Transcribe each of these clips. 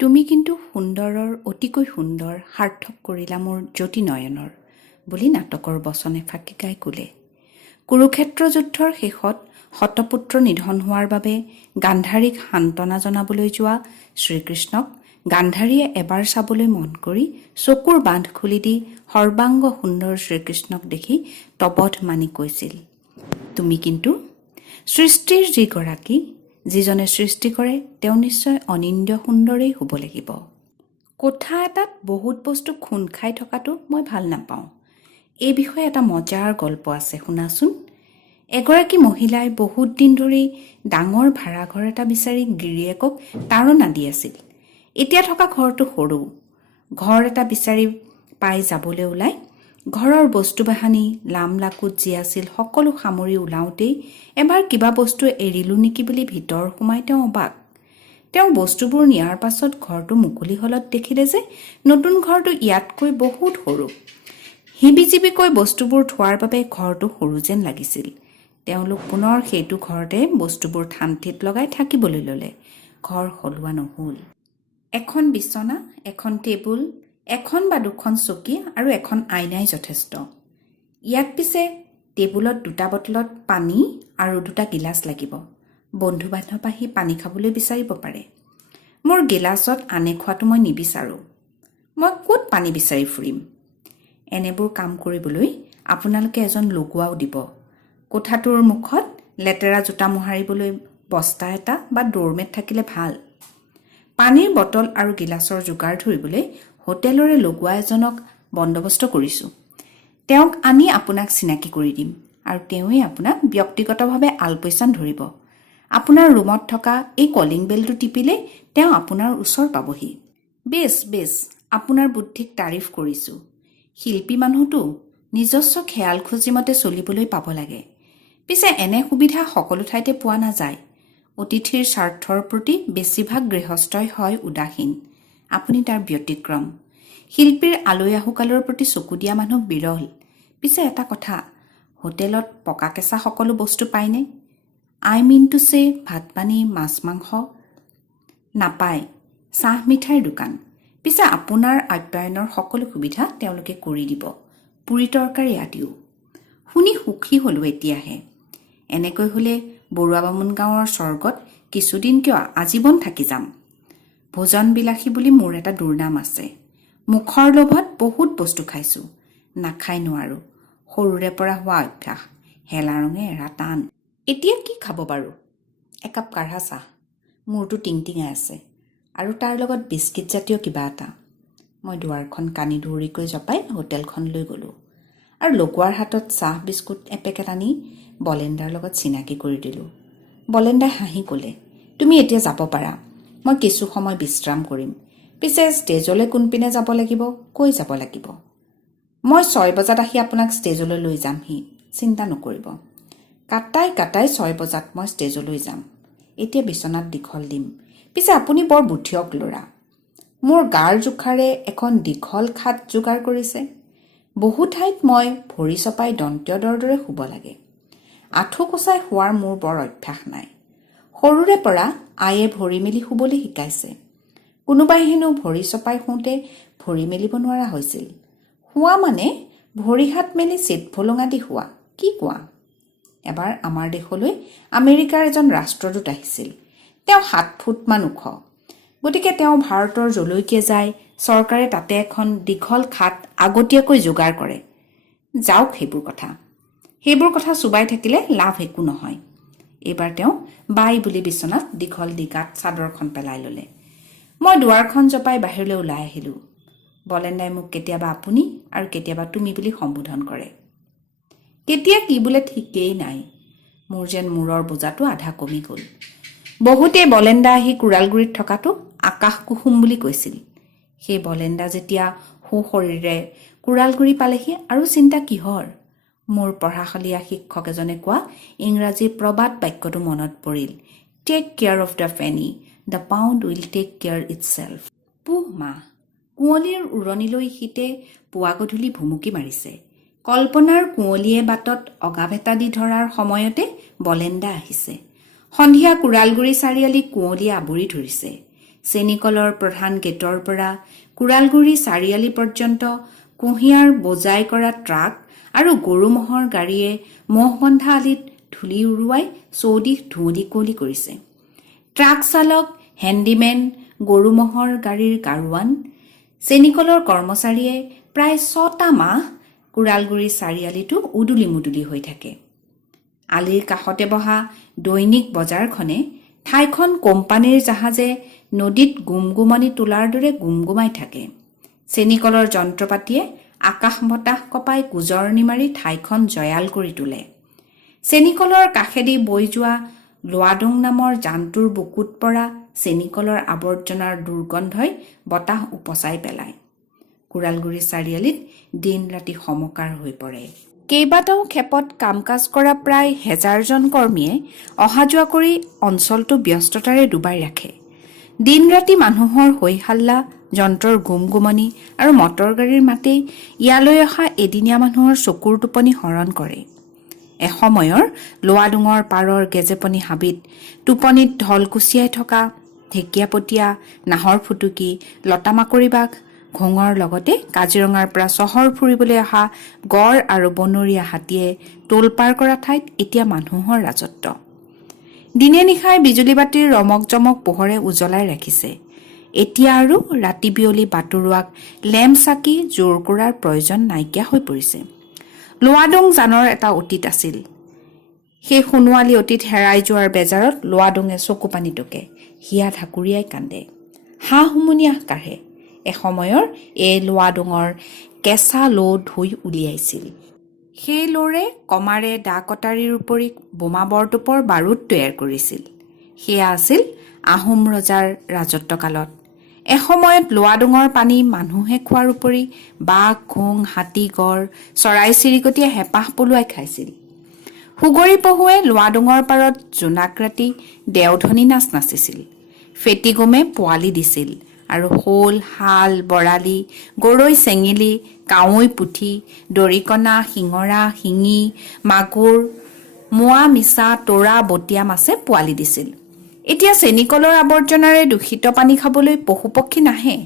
তুমি কিন্তু সুন্দৰৰ অতিকৈ সুন্দৰ সাৰ্থক কৰিলা মোৰ জ্যোতি নয়নৰ বুলি নাটকৰ বচন এফাকি গাই ক'লে। কুৰুক্ষেত্ৰ যুদ্ধৰ শেষত শতপুত্ৰ নিধন হোৱাৰ বাবে গান্ধাৰীক সান্তনা জনাবলৈ যোৱা শ্ৰীকৃষ্ণক গান্ধাৰীয়ে এবাৰ চাবলৈ মন কৰি চকুৰ বান্ধ খুলি দি সৰ্বাংগ সুন্দৰ শ্ৰীকৃষ্ণক দেখি তবধ মানি কৈছিল, তুমি কিন্তু সৃষ্টিৰ যিগৰাকী, যিজনে সৃষ্টি কৰে তেওঁ নিশ্চয় অনিন্দ্য সুন্দৰেই হ'ব লাগিব। কোঠা এটাত বহুত বস্তু খুন্দ খাই থকাটো মই ভাল নাপাওঁ। এই বিষয়ে এটা মজাৰ গল্প আছে, শুনাচোন। এগৰাকী মহিলাই বহুত দিন ধৰি ডাঙৰ ভাড়াঘৰ এটা বিচাৰি গিৰিয়েকক তাৰণা দি আছিল। এতিয়া থকা ঘৰটো সৰু। ঘৰ এটা বিচাৰি পাই যাবলৈ ওলাই ঘৰৰ বস্তু বাহানি লাম লাকুত যি আছিল সকলো সামৰি ওলাওঁতেই এবাৰ কিবা বস্তু এৰিলোঁ নেকি বুলি ভিতৰ সোমাই তেওঁ অবাক। তেওঁ বস্তুবোৰ নিয়াৰ পাছত ঘৰটো মুকলি হলত দেখিলে যে নতুন ঘৰটো ইয়াতকৈ বহুত সৰু। হিবিজিবিকৈ বস্তুবোৰ থোৱাৰ বাবে ঘৰটো সৰু যেন লাগিছিল। তেওঁলোক পুনৰ সেইটো ঘৰতে বস্তুবোৰ ঠাণ্ঠিত লগাই থাকিবলৈ ল'লে। ঘৰ সলোৱা নহ'ল। এখন বিচনা, এখন টেবুল, এখন বা দুখন চকী আৰু এখন আইনাই যথেষ্ট। ইয়াত পিছে টেবুলত 2টা বটলত পানী আৰু 2টা গিলাচ লাগিব। বন্ধু বান্ধৱ আহি পানী খাবলৈ বিচাৰিব পাৰে। মোৰ গিলাচত আনে খোৱাটো মই নিবিচাৰোঁ। মই ক'ত পানী বিচাৰি ফুৰিম? এনেবোৰ কাম কৰিবলৈ আপোনালোকে এজন লগোৱাও দিব। কোঠাটোৰ মুখত লেতেৰা জোতা মোহাৰিবলৈ বস্তা এটা বা ডোৰমেট থাকিলে ভাল। পানীৰ বটল আৰু গিলাচৰ যোগাৰ ধৰিবলৈ হোটেলৰে লগোৱা এজনক বন্দবস্ত কৰিছোঁ। তেওঁক আনি আপোনাক চিনাকি কৰি দিম আৰু তেওঁৱেই আপোনাক ব্যক্তিগতভাৱে আলপৈচান ধৰিব। আপোনাৰ ৰুমত থকা এই কলিং বেলটো টিপিলে তেওঁ আপোনাৰ ওচৰ পাবহি। বেছ, আপোনাৰ বুদ্ধিক তাৰিফ কৰিছোঁ। শিল্পী মানুহটো নিজস্ব খেয়াল খুজিমতে চলিবলৈ পাব লাগে। পিছে এনে সুবিধা সকলো ঠাইতে পোৱা নাযায়। অতিথিৰ স্বাৰ্থৰ প্ৰতি বেছিভাগ গৃহস্থই হয় উদাসীন। আপুনি তাৰ ব্যতিক্ৰম। শিল্পীৰ আলহী আহুকালৰ প্ৰতি চকু দিয়া মানুহ বিৰল। পিছে এটা কথা, হোটেলত পকা কেঁচা সকলো বস্তু পায়নে? আই মিন টু চে ভাত পানী মাছ মাংস নাপায়। চাহ মিঠাইৰ দোকান। পিছে আপোনাৰ আপ্যায়নৰ সকলো সুবিধা তেওঁলোকে কৰি দিব, পুৰি তৰকাৰী আদিও। শুনি সুখী হ'লোঁ এতিয়াহে। এনেকৈ হ'লে বৰুৱা বামুণ গাঁৱৰ স্বৰ্গত কিছুদিন কিয় আজীৱন থাকি যাম। ভোজনবিলাসী বুলি মোৰ এটা দুৰ্নাম আছে। মুখৰ লোভত বহুত বস্তু খাইছোঁ, নাখাই নোৱাৰোঁ। সৰুৰে পৰা হোৱা অভ্যাস। হেলা ৰঙে এৰা টান। এতিয়া কি খাব বাৰু? একাপ কাঢ়া চাহ। মূৰটো টিংটিঙাই আছে আৰু তাৰ লগত বিস্কিট জাতীয় কিবা এটা। মই দুৱাৰখন কানি ধৰিকৈ জপাই হোটেলখনলৈ গ'লোঁ আৰু লগোৱাৰ হাতত চাহ বিস্কুট এপেকেট আনি বলেণ্ডাৰ লগত চিনাকি কৰি দিলোঁ। বলেণ্ডাই হাঁহি ক'লে, তুমি এতিয়া যাব পাৰা। মই কিছু সময় বিশ্ৰাম কৰিম। পিছে ষ্টেজলৈ কোনপিনে যাব লাগিব, কৈ যাব লাগিব? মই 6 বজাত আহি আপোনাক ষ্টেজলৈ লৈ যামহি, চিন্তা নকৰিব। কাটাই 6 বজাত মই ষ্টেজলৈ যাম। এতিয়া বিচনাত দীঘল দিম। পিছে আপুনি বৰ বুদ্ধিয়ক ল'ৰা। মোৰ গাৰ জোখাৰে এখন দীঘল খাট যোগাৰ কৰিছে। বহু ঠাইত মই ভৰি চপাই দন্ত্যদৰ দৰে শুব লাগে। আঁঠু কচাই শোৱাৰ মোৰ বৰ অভ্যাস নাই। সৰুৰে পৰা আয়ে ভৰি মেলি শুবলৈ শিকাইছে। কোনোবাই হেনো ভৰি চপাই শুওঁতে ভৰি মেলিব নোৱাৰা হৈছিল। শোৱা মানে ভৰি হাত মেলি চিত ভলঙা দি শোৱা। কি কোৱা? এবাৰ আমাৰ দেশলৈ আমেৰিকাৰ এজন ৰাষ্ট্ৰদূত আহিছিল। তেওঁ 7 ফুটমান ওখ। গতিকে তেওঁ ভাৰতৰ যলৈকে যায় চৰকাৰে তাতে এখন দীঘল খাট আগতীয়াকৈ যোগাৰ কৰে। যাওক সেইবোৰ কথা চুবাই থাকিলে লাভ একো নহয়। এইবাৰ তেওঁ বাই বুলি বিচনাত দীঘল দিগাত চাদৰখন পেলাই ল'লে। মই দুৱাৰখন জপাই বাহিৰলৈ ওলাই আহিলোঁ। বলেণ্ডাই মোক কেতিয়াবা আপুনি আৰু কেতিয়াবা তুমি বুলি সম্বোধন কৰে। কেতিয়া কি বোলে ঠিকেই নাই। মোৰ যেন মূৰৰ বোজাটো আধা কমি গ'ল। বহুতেই বলেণ্ডা আহি কুৰালগুৰিত থকাটো আকাশ কুসুম বুলি কৈছিল। সেই বলেণ্ডা যেতিয়া সুশৰীৰে কুৰালগুৰি পালেহি আৰু চিন্তা কিহৰ? মোৰ পঢ়াশলীয়া শিক্ষক এজনে কোৱা ইংৰাজীৰ প্ৰবাদ বাক্যটো মনত পৰিল। Take care of the penny, the pound will take care itself. পুহ মাহ, কুঁৱলীৰ উৰণিলৈ শীতে পুৱা গধূলি ভুমুকি মাৰিছে। কল্পনাৰ কুঁৱলীয়ে বাটত অগাভেটা দি ধৰাৰ সময়তে বলেণ্ডা আহিছে। সন্ধিয়া কুৰালগুৰি চাৰিআলি কুঁৱলীয়ে আৱৰি ধৰিছে। চেনিকলৰ প্ৰধান গেটৰ পৰা কুৰালগুৰি চাৰিআলি পৰ্যন্ত কুঁহিয়াৰ বোজাই কৰা ট্ৰাক আৰু গৰু ম'হৰ গাড়ীয়ে মহবন্ধা আলিত ধূলি উৰুৱাই চৌদিশ ধুঁৱলি কুঁৱলি কৰিছে। ট্ৰাক চালক, হেণ্ডিমেন, গৰু ম'হৰ গাড়ীৰ গাৰোৱান, চেনিকলৰ কৰ্মচাৰীয়ে প্ৰায় 6টা মাহ কুৰালগুৰি চাৰিআলিটো উদুলি মুদুলি হৈ থাকে। আলিৰ কাষতে বহা দৈনিক বজাৰখনে ঠাইখন কোম্পানীৰ জাহাজে নদীত গুমগুমনি তোলাৰ দৰে গুমগুমাই থাকে। চেনিকলৰ যন্ত্ৰপাতিয়ে আকাশ বতাহ কপাই গুজৰণি মাৰি ঠাইখন জয়াল কৰি তোলে। চেনিকলৰ কাষেদি বৈ যোৱা লোৱাডুং নামৰ জানটোৰ বুকুত পৰা চেনিকলৰ আৱৰ্জনাৰ দুৰ্গন্ধই বতাহ উপচাই পেলায়। কুৰালগুৰি চাৰিআলিত দিন ৰাতি সমকাৰ হৈ পৰে। কেইবাটাও ক্ষেপত কাম কাজ কৰা প্ৰায় 1000জন কৰ্মীয়ে অহা যোৱা কৰি অঞ্চলটো ব্যস্ততাৰে ডুবাই ৰাখে। দিন ৰাতি মানুহৰ হৈ হাল্লা, যন্ত্ৰৰ গুমগুমনি আৰু মটৰ গাড়ীৰ মাতেই ইয়ালৈ অহা এদিনীয়া মানুহৰ চকুৰ টোপনি হৰণ কৰে। এসময়ৰ লোৱাডুঙৰ পাৰৰ গেজেপনি হাবিত টোপনিত ঢলকুচিয়াই থকা ঢেকীয়াপতীয়া, নাহৰ ফুটুকী, লতামাকৰি বাঘ, ঘোঙৰ লগতে কাজিৰঙাৰ পৰা চহৰ ফুৰিবলৈ অহা গড় আৰু বনৰীয়া হাতীয়ে তোলপাৰ কৰা ঠাইত এতিয়া মানুহৰ ৰাজত্ব। দিনে নিশাই বিজুলী বাতিৰ ৰমক জমক পোহৰে উজ্বলাই ৰাখিছে। এতিয়া আৰু ৰাতি বিয়লি বাটৰুৱাক লেম্প চাকি জোৰ কৰাৰ প্ৰয়োজন নাইকিয়া হৈ পৰিছে। লোৱাডুং জানৰ এটা অতীত আছিল। সেই সোণোৱালী অতীত হেৰাই যোৱাৰ বেজাৰত লোৱাডুঙে চকু পানী টুকে, হিয়া ঢাকুৰিয়াই কান্দে, হাঁহ হুমুনিয়াহ কাঢ়ে। এসময়ৰ এই লোৱাডুঙৰ কেঁচা লো ধুই উলিয়াইছিল। সেই লোৰে কমাৰে দা কটাৰীৰ উপৰি বোমা বৰটোপৰ বাৰুদ তৈয়াৰ কৰিছিল। সেয়া আছিল আহোম ৰজাৰ ৰাজত্বকালত। এসময়ত লোৱাডুঙৰ পানী মানুহে খোৱাৰ উপৰি বাঘ, ঘোং, হাতী, গড়, চৰাই চিৰিকটিয়ে হেঁপাহ পলুৱাই খাইছিল। সুগৰি পহুৱে লোৱাডুঙৰ পাৰত জোনাক ৰাতি দেওধনী নাচ নাচিছিল। ফেটিগমে পোৱালি দিছিল আৰু শ'ল, শাল, বৰালি, গৰৈ, চেঙেলী, কাৱৈ, পুঠি, দৰিকণা, শিঙৰা, শিঙি, মাগুৰ, মোৱা, মিছা, তোৰা, বটীয়া মাছে পোৱালি দিছিল। এতিয়া চেনিকলৰ আৱৰ্জনাৰে দূষিত পানী খাবলৈ পশুপক্ষী নাহে,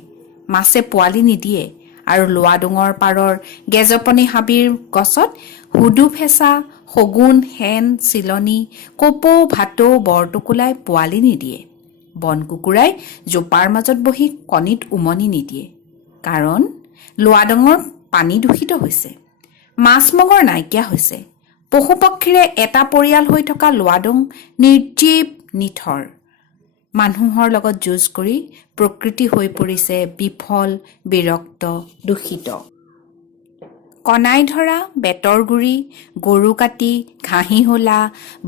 মাছে পোৱালি নিদিয়ে আৰু লোৱাডুঙৰ পাৰৰ গেজপনি হাবিৰ গছত হুদু ফেঁচা, শগুন, হেন, চিলনী, কপৌ, ভাটৌ, বৰটোকোলাই পোৱালি নিদিয়ে। বন কুকুৰাই জোপাৰ মাজত বহি কণীত উমনি নিদিয়ে। কাৰণ লোৱাডুঙৰ পানী দূষিত হৈছে, মাছ মগৰ নাইকিয়া হৈছে। পশুপক্ষীৰে এটা পৰিয়াল হৈ থকা লোৱাডুং নিৰ্জীৱ, নিথৰ। মানুহৰ লগত যুঁজ কৰি প্ৰকৃতি হৈ পৰিছে বিফল, বিৰক্ত, দূষিত। কণাই ধৰা, বেতৰ গুৰি, গৰু কাটি, ঘাঁহি হোলা,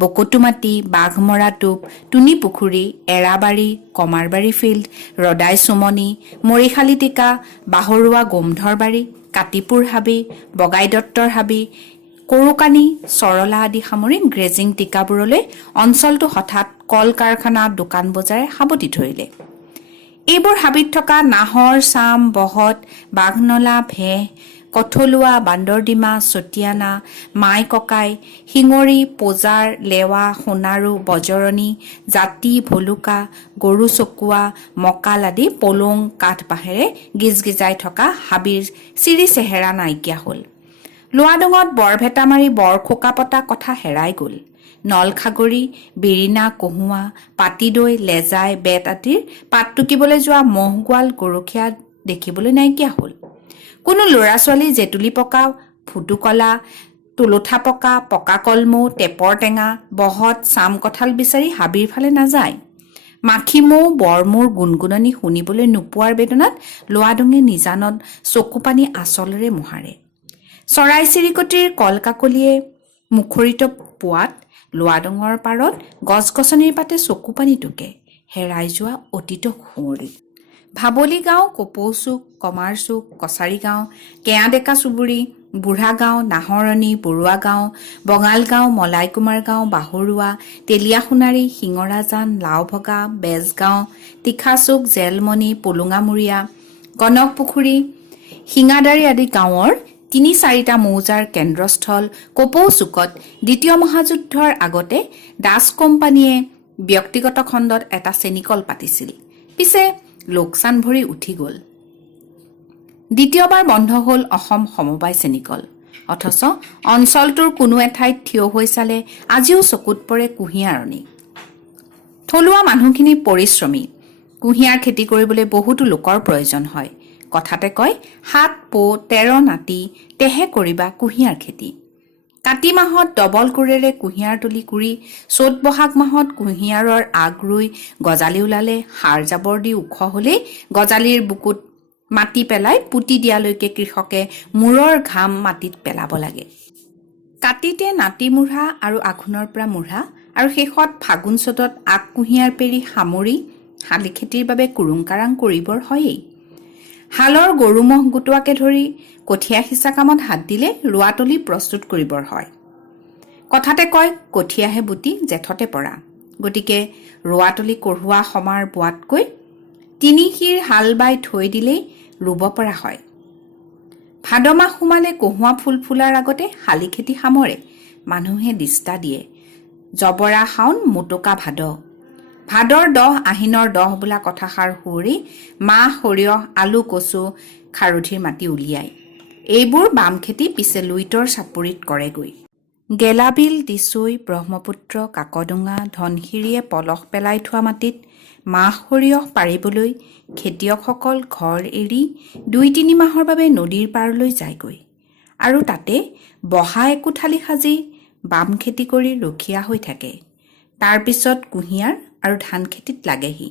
বকটুমাটি, বাঘমৰা টোপ, টুনি পুখুৰী, এৰাবাৰী, কমাৰবাৰী ফিল্ড, ৰদাই চুমনি, মৰিশালি টিকা, বাহৰুৱা গোমধৰবাৰী, কাতিপুৰ হাবি, বগাই দত্তৰ হাবি, কৰোকানি, চৰলা আদি সামৰি গ্ৰেজিং টিকাবোৰলৈ অঞ্চলটো হঠাৎ কল কাৰখানা, দোকান বজাৰে সাবটি ধৰিলে। এইবোৰ হাবিত থকা নাহৰ, চাম, বহত, বাঘনলা, ভেঁহ, কঠলুৱা, বান্দৰডিমা, চটিয়ানা, মাই ককাই, শিঙৰি, পোজাৰ, লেৱা, সোণাৰু, বজৰণী, জাতি, ভলুকা, গৰু চকুৱা, মকাল আদি পলং কাঠবাঁহেৰে গিজগিজাই থকা হাবিৰ চিৰি চেহেৰা নাইকিয়া হ'ল। লোৱাডুঙত বৰভেটা মাৰি বৰখোকা পতা কথা হেৰাই গ'ল। নলখাগৰি, বিৰিণা, কহুৱা, পাতিদৈ, লেজাই, বেত আদিৰ পাত টুকিবলৈ যোৱা ম'হ-গোৱাল, গৰখীয়া দেখিবলৈ নাইকিয়া হ'ল। কোনো ল'ৰা ছোৱালী জেতুলী পকা, ফুটুকলা, তুলঠা পকা, পকা কলমৌ, টেপৰ টেঙা, বহত, চাম কঁঠাল বিচাৰি হাবিৰ ফালে নাযায়। মাখি মৌ, বৰমৌৰ গুণগুণনি শুনিবলৈ নোপোৱাৰ বেদনাত লোৱাডুঙে নিজানত চকুপানী আচলেৰে মোহাৰে। চৰাই চিৰিকটিৰ কলকাকলিয়ে মুখৰিত পোৱাত লোৱাডুঙৰ পাৰত গছ গছনিৰ পাতে চকুপানী টুকে, হেৰাই যোৱা অতীত সুঁৱৰি। ভাবলি গাঁও, কপৌচুক, কমাৰচুক, কছাৰী গাঁও, কেয়াডেকা চুবুৰী, বুঢ়া গাঁও, নাহৰণি, বৰুৱা গাঁও, বঙাল গাঁও, মলাইকুমাৰ গাঁও, বাহৰুৱা, তেলীয়া সোণাৰী, শিঙৰাজান, লাওভগা, বেজগাঁও, তীখাচুক, জেলমণি, পলুঙামুৰীয়া, গণক পুখুৰী, শিঙাদাৰী আদি গাঁৱৰ ৩-৪টা মৌজাৰ কেন্দ্ৰস্থল কপৌচুকত দ্বিতীয় মহাযুদ্ধৰ আগতে দাস কোম্পানীয়ে ব্যক্তিগত খণ্ডত এটা চেনিকল পাতিছিল। পিছে লোকচান ভৰি উঠি গ'ল। দ্বিতীয়বাৰ বন্ধ হ'ল অসম সমবায় চেনিকল। অথচ অঞ্চলটোৰ কোনো এঠাইত থিয় হৈ চালে আজিও চকুত পৰে কুঁহিয়াৰণি। থলুৱা মানুহখিনি পৰিশ্ৰমী। কুঁহিয়াৰ খেতি কৰিবলৈ বহুতো লোকৰ প্ৰয়োজন হয়। কথাতে কয় ৭ পো ১৩ নাতি তেহে কৰিবা কুঁহিয়াৰ খেতি। কাতি মাহত ডবল কোৰেৰে কুঁহিয়াৰ তুলি কুৰি চ'ত বহাগ মাহত কুঁহিয়াৰৰ আগ ৰুই গজালি ওলালে সাৰ জাবৰ দি ওখ হ'লেই গজালিৰ বুকুত মাটি পেলাই পুতি দিয়ালৈকে কৃষকে মূৰৰ ঘাম মাটিত পেলাব লাগে। কাতিতে নাতি মুঢ়া আৰু আঘোণৰ পৰা মুঢ়া আৰু শেষত ফাগুন চ'তত আগ কুঁহিয়াৰ পেৰি সামৰি শালি খেতিৰ বাবে কুৰুং কাৰাং কৰিবৰ হয়েই। হালৰ গৰু ম'হ গোটোৱাকে ধৰি কঠীয়া সিঁচা কামত হাত দিলে ৰোৱাতলি প্ৰস্তুত কৰিবৰ হয়। কথাতে কয় কঠীয়াহে বুটি জেঠতে পৰা। গতিকে ৰোৱাতলি কঢ়োৱা সমাৰ বোৱাতকৈ ৩ শিৰ হাল বাই থৈ দিলেই ৰুব পৰা হয়। ভাদ মাহ সোমালে কহুৱা ফুল ফুলাৰ আগতে শালি খেতি সামৰে। মানুহে দিষ্টা দিয়ে। জবৰা শাওন মোটোকা ভাদ। ভাদৰ ১০ আহিনৰ ১০ বোলা কথাষাৰ সুঁৱৰি মাহ সৰিয়হ আলু কচু খাৰধিৰ মাটি উলিয়ায়। এইবোৰ বাম খেতি পিছে লুইতৰ চাপৰিত কৰেগৈ। গেলাবিল দিচৈ ব্ৰহ্মপুত্ৰ কাকডোঙা ধনশিৰিয়ে পলস পেলাই থোৱা মাটিত মাহ সৰিয়হ পাৰিবলৈ খেতিয়কসকল ঘৰ এৰি ২-৩ মাহৰ বাবে নদীৰ পাৰলৈ যায়গৈ আৰু তাতে বহা একোঠালি সাজি বাম খেতি কৰি ৰখীয়া হৈ থাকে। তাৰ পিছত কুঁহিয়াৰ আৰু ধান খেতিত লাগেহি।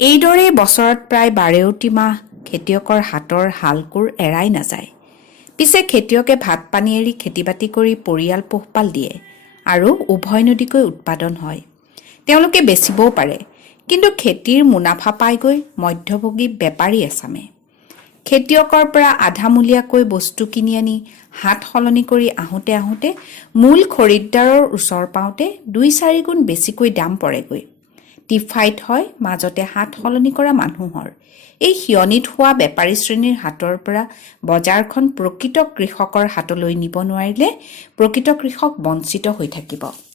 এইদৰে বছৰত প্ৰায় ১২টি মাহ খেতিয়কৰ হাতৰ হালকোৰ এৰাই নাযায়। পিছে খেতিয়কে ভাত পানী এৰি খেতি বাতি কৰি পৰিয়াল পোহপাল দিয়ে আৰু উভৈনদীকৈ উৎপাদন হয়। তেওঁলোকে বেচিবও পাৰে, কিন্তু খেতিৰ মুনাফা পাইগৈ মধ্যভোগী বেপাৰী এচামে। খেতিয়কৰ পৰা আধামূলীয়াকৈ বস্তু কিনি আনি হাত সলনি কৰি আহোঁতে আহোঁতে মূল খৰিদ্দাৰৰ ওচৰ পাওঁতে ২-৪ গুণ বেছিকৈ দাম পৰেগৈ। টিফাইট হয় মাজতে হাত সলনি কৰা মানুহৰ। এই হিয়নিত হোৱা বেপাৰী শ্ৰেণীৰ হাতৰ পৰা বজাৰখন প্ৰকৃত কৃষকৰ হাতলৈ নিব নোৱাৰিলে প্ৰকৃত কৃষক বঞ্চিত হৈ থাকিব।